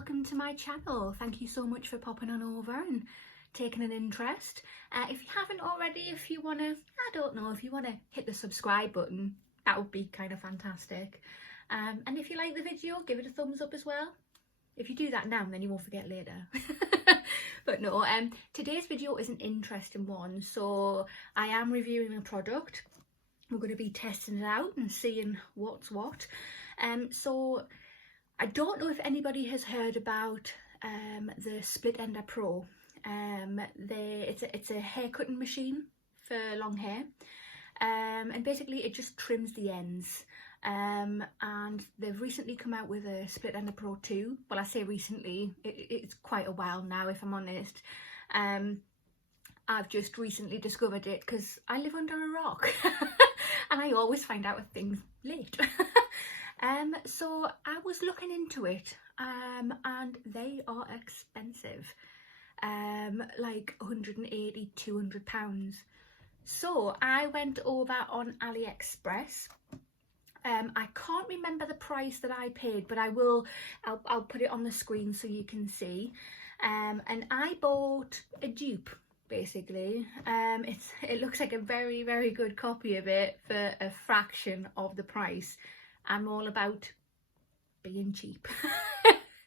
welcome to my channel. Thank you so much for popping on over and taking an interest. If you haven't already, if you want to, if you want to hit the subscribe button, that would be kind of fantastic. And if you like the video, give it a thumbs up as well. If you do that now, then you won't forget later. But no, today's video is an interesting one. So I am reviewing a product. We're going to be testing it out and seeing what's what. So I don't know if anybody has heard about the Splitender Pro. It's a hair cutting machine for long hair, and basically it just trims the ends. And they've recently come out with a Splitender Pro 2. Well, I say recently, it's quite a while now, if I'm honest. I've just recently discovered it because I live under a rock and I always find out things late. So I was looking into it, and they are expensive, like 180, 200 pounds. So I went over on AliExpress. I can't remember the price that I paid, but I'll put it on the screen so you can see. And I bought a dupe, basically. It looks like a very, very good copy of it for a fraction of the price. I'm all about being cheap,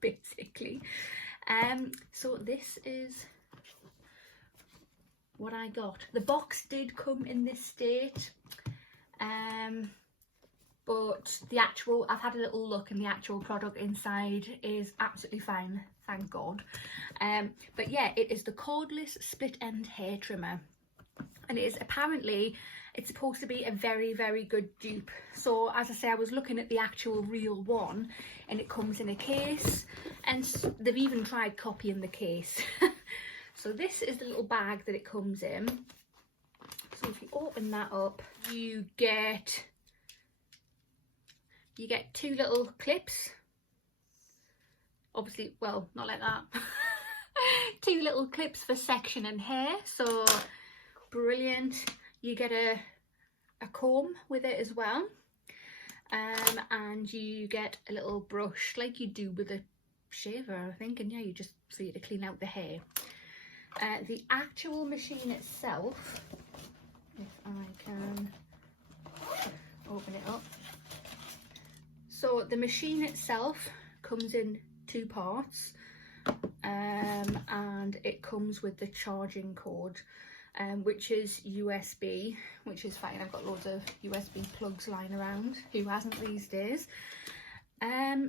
basically. So this is what I got. The box did come in this state, but the actual, I've had a little look and the actual product inside is absolutely fine, thank God. But yeah, it is the cordless split end hair trimmer, and it is apparently, it's supposed to be a very, very good dupe. So as I say, I was looking at the actual real one, and it comes in a case, and they've even tried copying the case. So this is the little bag that it comes in. So if you open that up, you get two little clips. Obviously, well, not like that. Two little clips for section and hair. So brilliant. You get a comb with it as well, and you get a little brush like you do with a shaver, I think, and yeah, you just so you to clean out the hair. The actual machine itself, if I can open it up. So the machine itself comes in two parts, and it comes with the charging cord, which is USB, which is fine. I've got loads of USB plugs lying around. Who hasn't these days?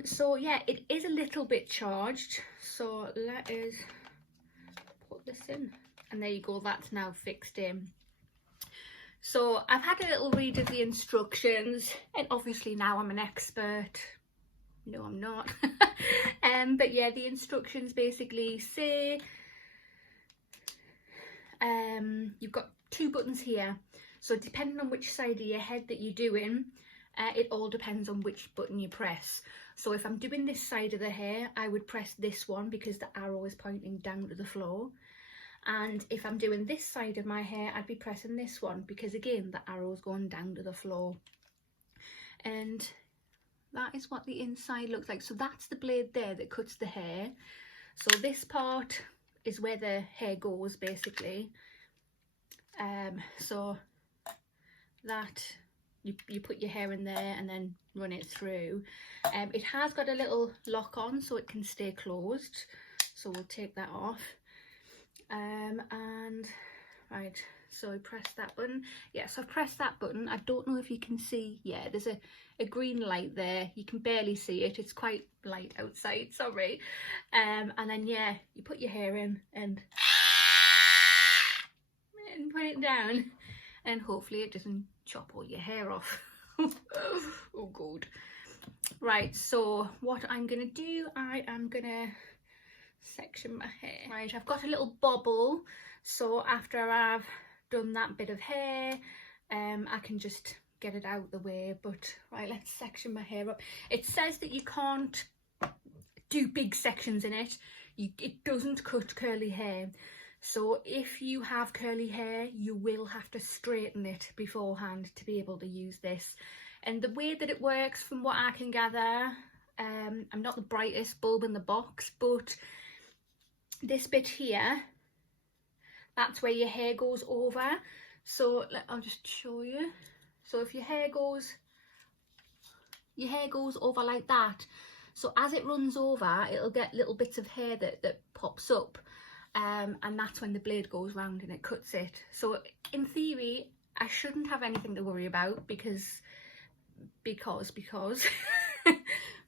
So yeah, it is a little bit charged. So let us put this in, and there you go. That's now fixed in. So I've had a little read of the instructions, and obviously now I'm an expert. No, I'm not. But yeah, the instructions basically say you've got two buttons here. So depending on which side of your head that you're doing, it all depends on which button you press. So if I'm doing this side of the hair, I would press this one because the arrow is pointing down to the floor. And if I'm doing this side of my hair, I'd be pressing this one because again, the arrow is going down to the floor. And that is what the inside looks like. So that's the blade there that cuts the hair. So this part is where the hair goes, basically. So that you put your hair in there and then run it through. It has got a little lock on so it can stay closed. So we'll take that off. And right, so I press that button. Yeah, so I've pressed that button. I don't know if you can see. Yeah, there's a green light there. You can barely see it. It's quite light outside, sorry. And then yeah, you put your hair in and put it down, and hopefully it doesn't chop all your hair off. Oh god. Right, so what I'm gonna do, I am gonna section my hair. Right, I've got a little bobble, so after I've done that bit of hair, I can just get it out the way. But right, let's section my hair up. It says that you can't do big sections in it. It doesn't cut curly hair. So if you have curly hair, you will have to straighten it beforehand to be able to use this. And the way that it works, from what I can gather, I'm not the brightest bulb in the box, but this bit here, that's where your hair goes over. So I'll just show you. So if your hair goes over like that, so as it runs over, it'll get little bits of hair that pops up, and that's when the blade goes round and it cuts it. So in theory, I shouldn't have anything to worry about because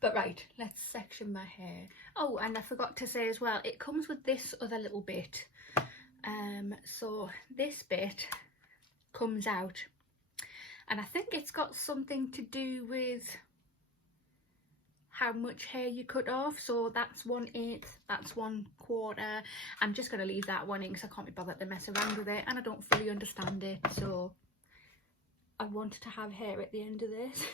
but right, let's section my hair. Oh, and I forgot to say as well, it comes with this other little bit. So this bit comes out, and I think it's got something to do with how much hair you cut off. So that's 1/8, that's 1/4. I'm just going to leave that one in because I can't be bothered to mess around with it, and I don't fully understand it, so I wanted to have hair at the end of this.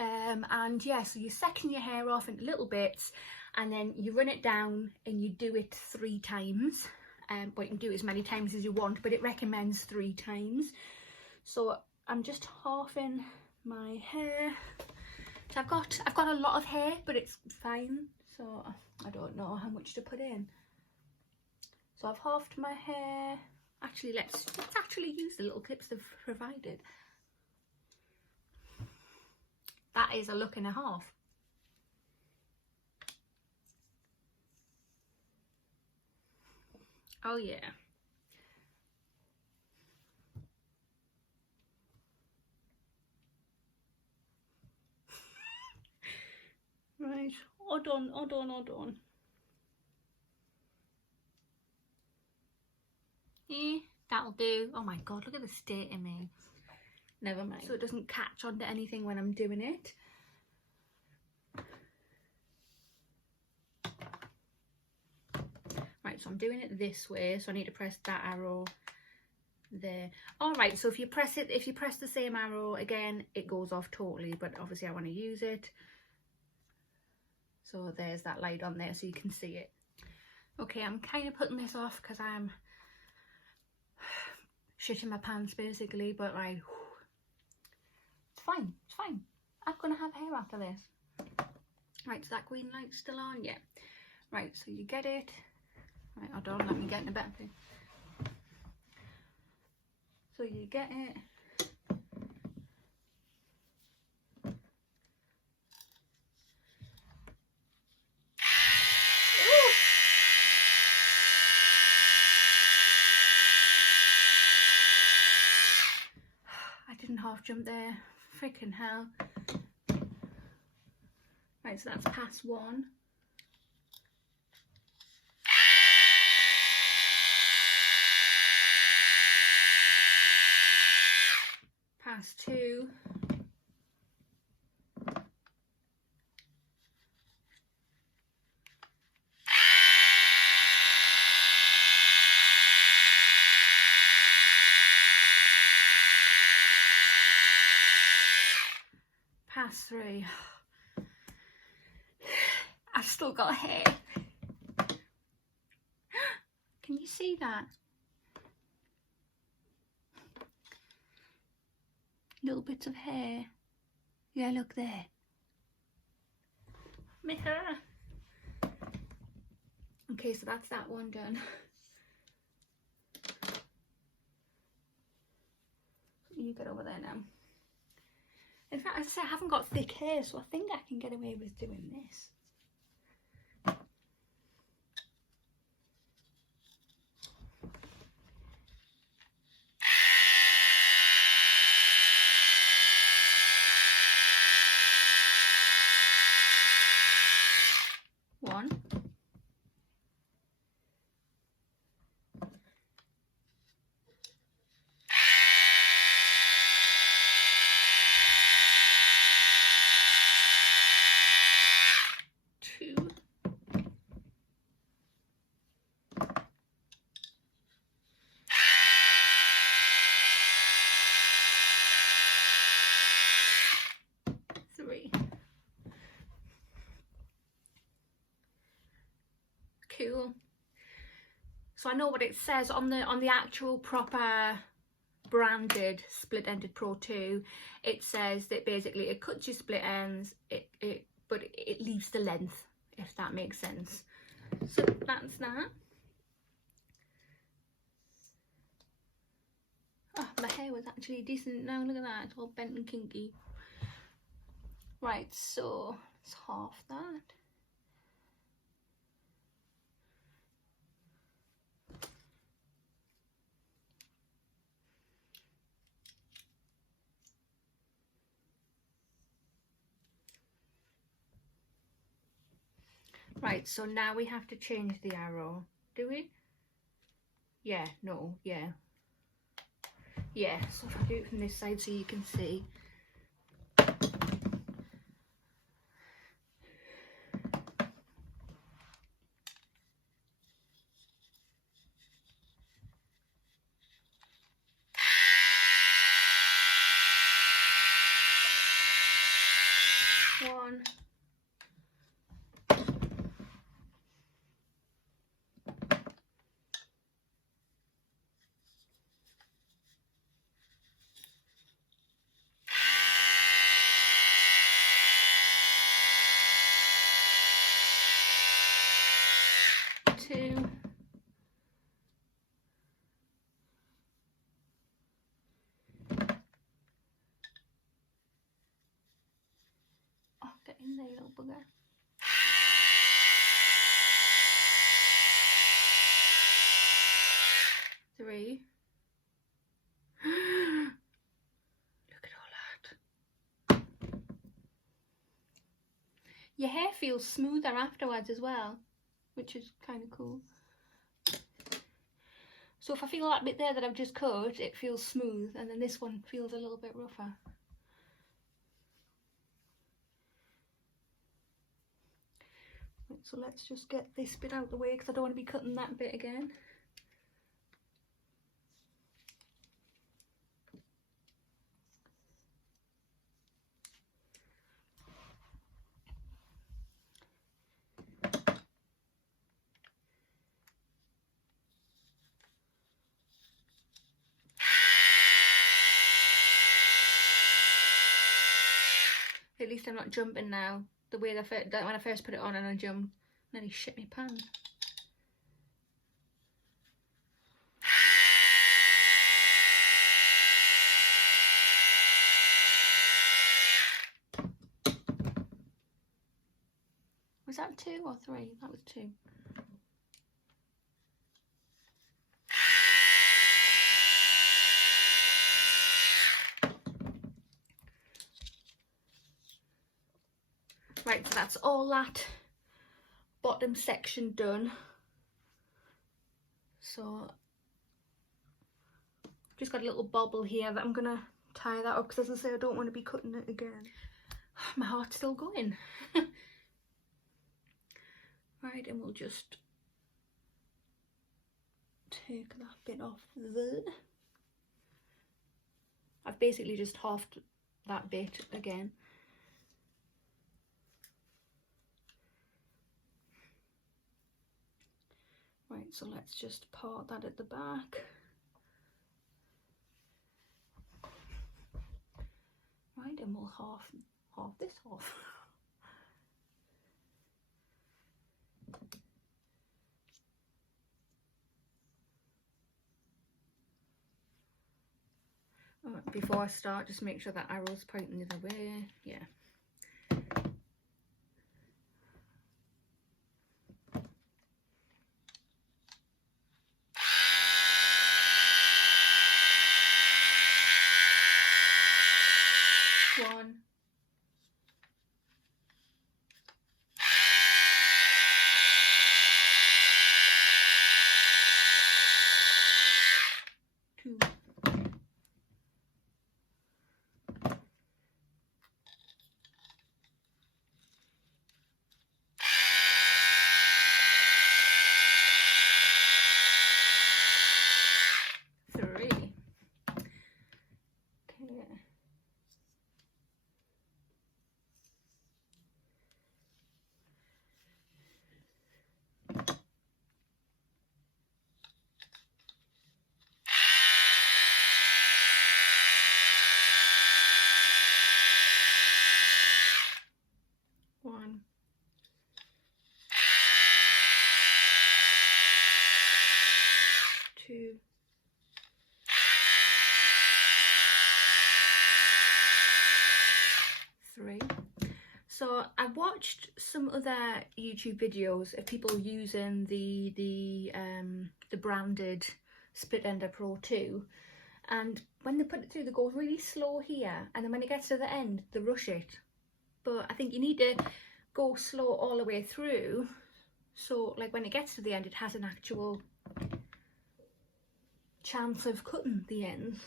And yeah, so you section your hair off into little bits, and then you run it down and you do it 3 times. Well, you can do it as many times as you want, but it recommends 3 times. So I'm just halving my hair. So I've got a lot of hair, but it's fine. So I don't know how much to put in. So I've halved my hair. Actually, let's actually use the little clips they've provided. That is a look and a half. Oh yeah. Right, hold on. That'll do. Oh my god, look at the state of me. Never mind. So it doesn't catch onto anything when I'm doing it. Right, so I'm doing it this way, so I need to press that arrow there. All right, so if you press the same arrow again, it goes off totally, but obviously I want to use it. So there's that light on there so you can see it. Okay, I'm kind of putting this off because I'm shitting my pants basically, but right, it's fine. I'm gonna have hair after this. Right, so that green light's still on, yeah. Right, so you get it. Right, hold on, let me get in a better thing. So you get it. I didn't half jump there. Freaking hell. Right, so that's pass 1. Pass 2. Pass 3. I've still got hair. Can you see that? Little bits of hair. Yeah, look there. My hair. Okay, so that's that one done. You get over there now. In fact, as I say, I haven't got thick hair, so I think I can get away with doing this. One. Two. 3. Cool. So I know what it says on the actual proper branded split-ended Pro 2, it says that basically it cuts your split ends, but it leaves the length, if that makes sense. So that's that. Oh, my hair was actually decent now, look at that, it's all bent and kinky. Right, so it's half that. Right, so now we have to change the arrow, do we? Yeah, no, yeah. Yeah, so if I do it from this side so you can see. One. Two. Oh, get in there, you little bugger. Three. Look at all that. Your hair feels smoother afterwards as well, which is kind of cool. So if I feel that bit there that I've just cut, it feels smooth, and then this one feels a little bit rougher. Right, so let's just get this bit out of the way because I don't want to be cutting that bit again. At least I'm not jumping now. The way that when I first put it on and I jumped, nearly shit me pants. Was that 2 or 3? That was 2. Right, so that's all that bottom section done. So just got a little bobble here that I'm gonna tie that up because, as I say, I don't want to be cutting it again. My heart's still going. Right, and we'll just take that bit off there. I've basically just halved that bit again. Right, so let's just part that at the back. Right, and we'll half this off. Before I start, just make sure that arrow's pointing the other way. Yeah. One. Two. Three. Okay. 2, 3. So I watched some other YouTube videos of people using the branded Splitender Pro 2, and when they put it through they go really slow here, and then when it gets to the end they rush it. But I think you need to go slow all the way through, so like when it gets to the end it has an actual chance of cutting the ends.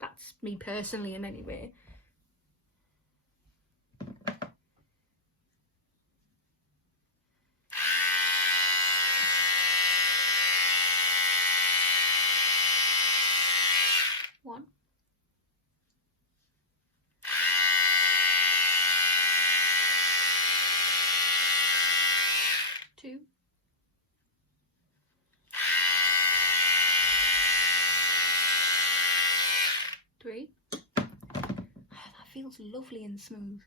That's me personally in any way. One. 2. 3. Oh, that feels lovely and smooth.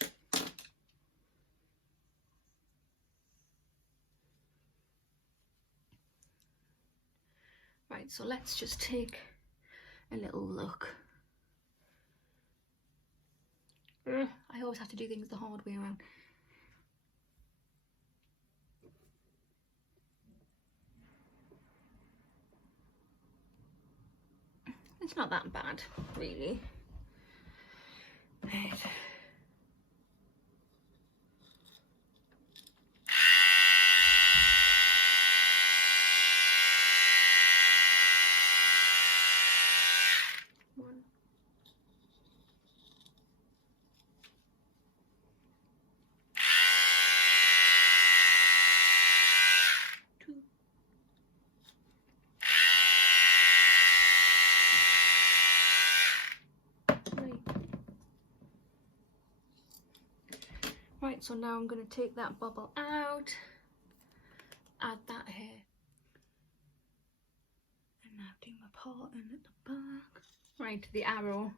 4. Right, so let's just take a little look. I always have to do things the hard way around. It's not that bad, really. Right. One. 2. 3. Right, so now I'm going to take that bubble out, add that here, and now do my pattern at the back. Right, the arrow.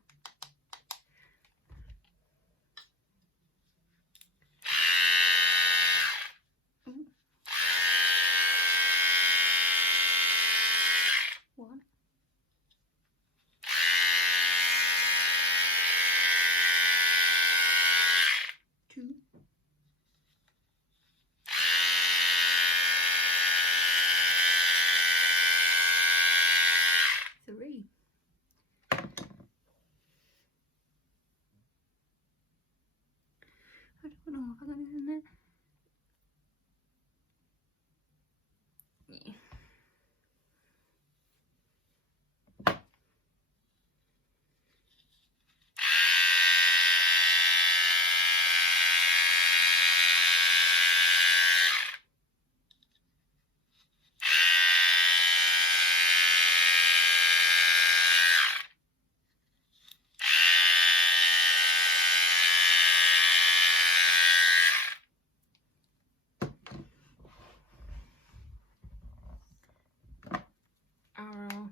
Ooh. 1. 2. 3. I don't know if I got it in there. Yeah. Arrow.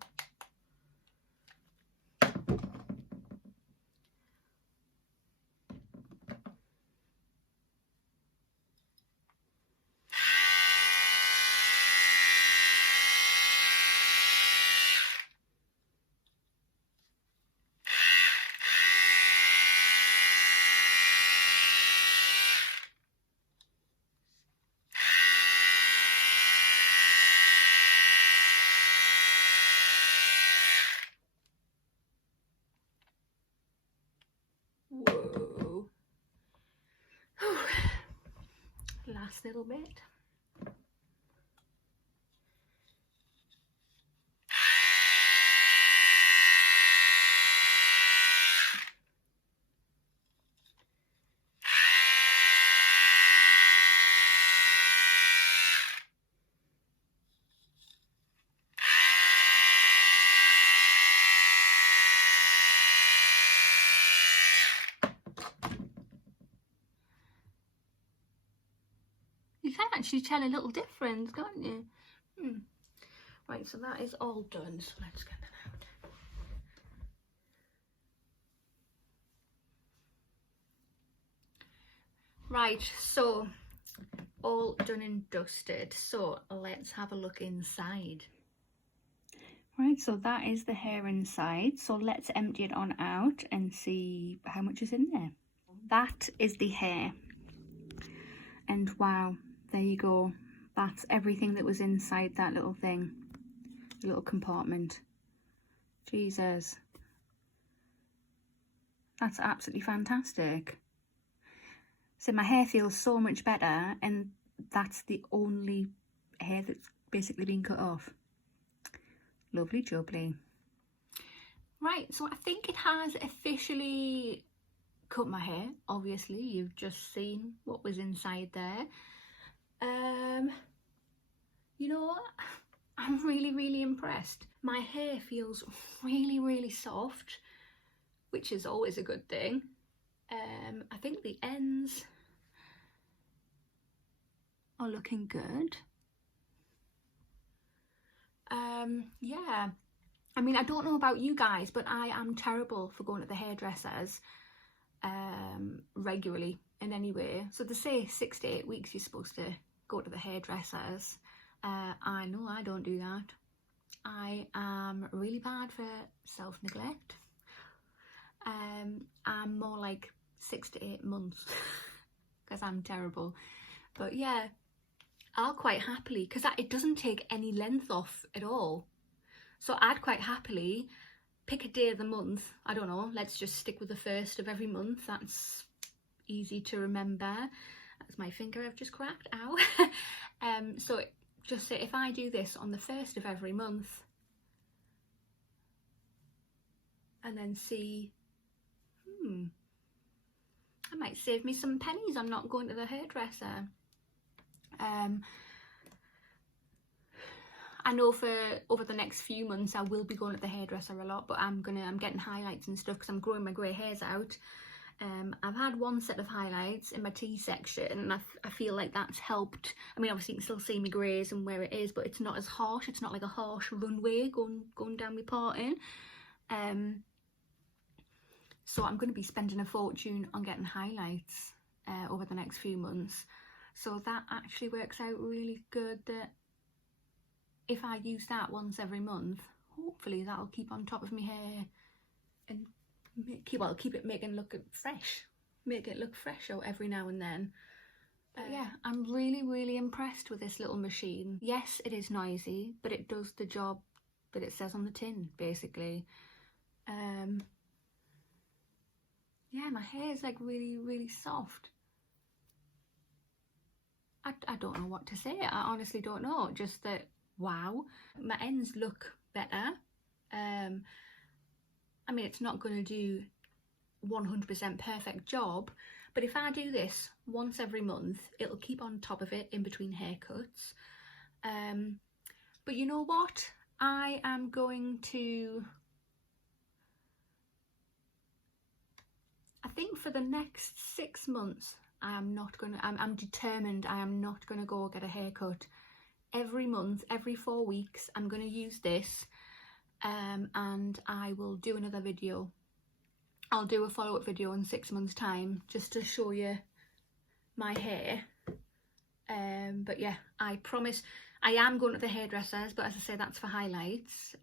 Whoa. Last little bit. You can actually tell a little difference, can't you? Right, so that is all done, so let's get that out. Right, so all done and dusted. So let's have a look inside. Right, so that is the hair inside. So let's empty it on out and see how much is in there. That is the hair. And wow, there you go. That's everything that was inside that little thing, little compartment. Jesus. That's absolutely fantastic. So my hair feels so much better, and that's the only hair that's basically been cut off. Lovely jubbly. Right, so I think it has officially cut my hair. Obviously, you've just seen what was inside there. You know, I'm really impressed. My hair feels really soft, which is always a good thing. I think the ends are looking good. Yeah, I mean, I don't know about you guys, but I am terrible for going to the hairdressers regularly in any way. So they say 6 to 8 weeks you're supposed to go to the hairdressers. I know I don't do that. I am really bad for self-neglect. I'm more like 6 to 8 months because I'm terrible. But yeah, I'll quite happily, because it doesn't take any length off at all. So I'd quite happily pick a day of the month. I don't know, let's just stick with the 1st of every month. That's easy to remember. That's my finger I've just cracked, ow. So just say if I do this on the 1st of every month, and then see, I might save me some pennies on not going to the hairdresser. I know for over the next few months I will be going to the hairdresser a lot, but I'm getting highlights and stuff because I'm growing my grey hairs out. I've had one set of highlights in my T section, and I feel like that's helped. I mean, obviously you can still see my greys and where it is, but it's not as harsh. It's not like a harsh runway going down my parting. So I'm going to be spending a fortune on getting highlights over the next few months. So that actually works out really good, that if I use that once every month, hopefully that'll keep on top of my hair and keep it making look fresh, make it look fresh out every now and then. But yeah, I'm really impressed with this little machine. Yes, it is noisy, but it does the job that it says on the tin, basically. Yeah, my hair is like really soft. I don't know what to say. I honestly don't know. Just that, wow, my ends look better. I mean, it's not going to do 100% perfect job, but if I do this once every month, it'll keep on top of it in between haircuts. But you know what? I am going to, I think for the next 6 months, I'm determined I am not going to go get a haircut. Every month, every 4 weeks, I'm going to use this, and I will do another video. I'll do a follow-up video in 6 months' time just to show you my hair. But yeah, I promise I am going to the hairdressers, but as I say, that's for highlights.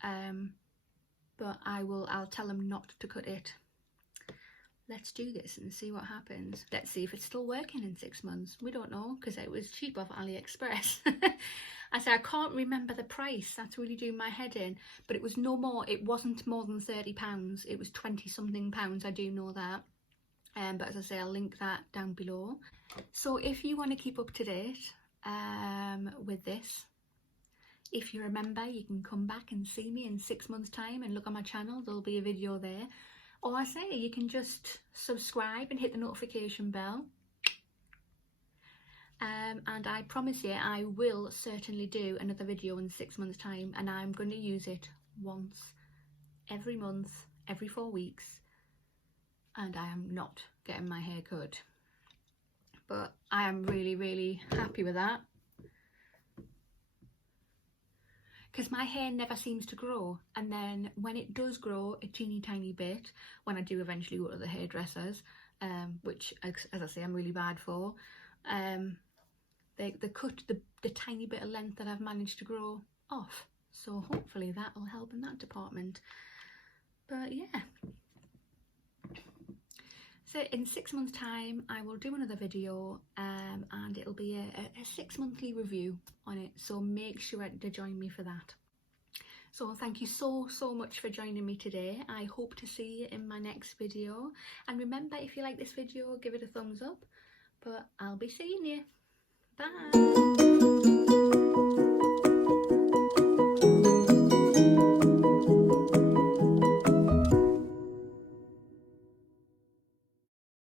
But I'll tell them not to cut it. Let's do this and see what happens. Let's see if it's still working in 6 months. We don't know, because it was cheap off AliExpress. I say I can't remember the price. That's really doing my head in. But it was no more. It wasn't more than £30. It was 20-something pounds. I do know that. But as I say, I'll link that down below. So if you want to keep up to date with this, if you remember, you can come back and see me in 6 months' time and look on my channel. There'll be a video there. Or I say you can just subscribe and hit the notification bell. And I promise you I will certainly do another video in 6 months' time, and I'm going to use it once every month, every 4 weeks, and I am not getting my hair cut. But I am really happy with that, because my hair never seems to grow, and then when it does grow a teeny tiny bit, when I do eventually go to the hairdressers, which as I say I'm really bad for, cut the tiny bit of length that I've managed to grow off. So hopefully that will help in that department. But yeah. So in 6 months' time, I will do another video, and it'll be a 6-monthly review on it. So make sure to join me for that. So thank you so much for joining me today. I hope to see you in my next video. And remember, if you like this video, give it a thumbs up. But I'll be seeing you. Bye.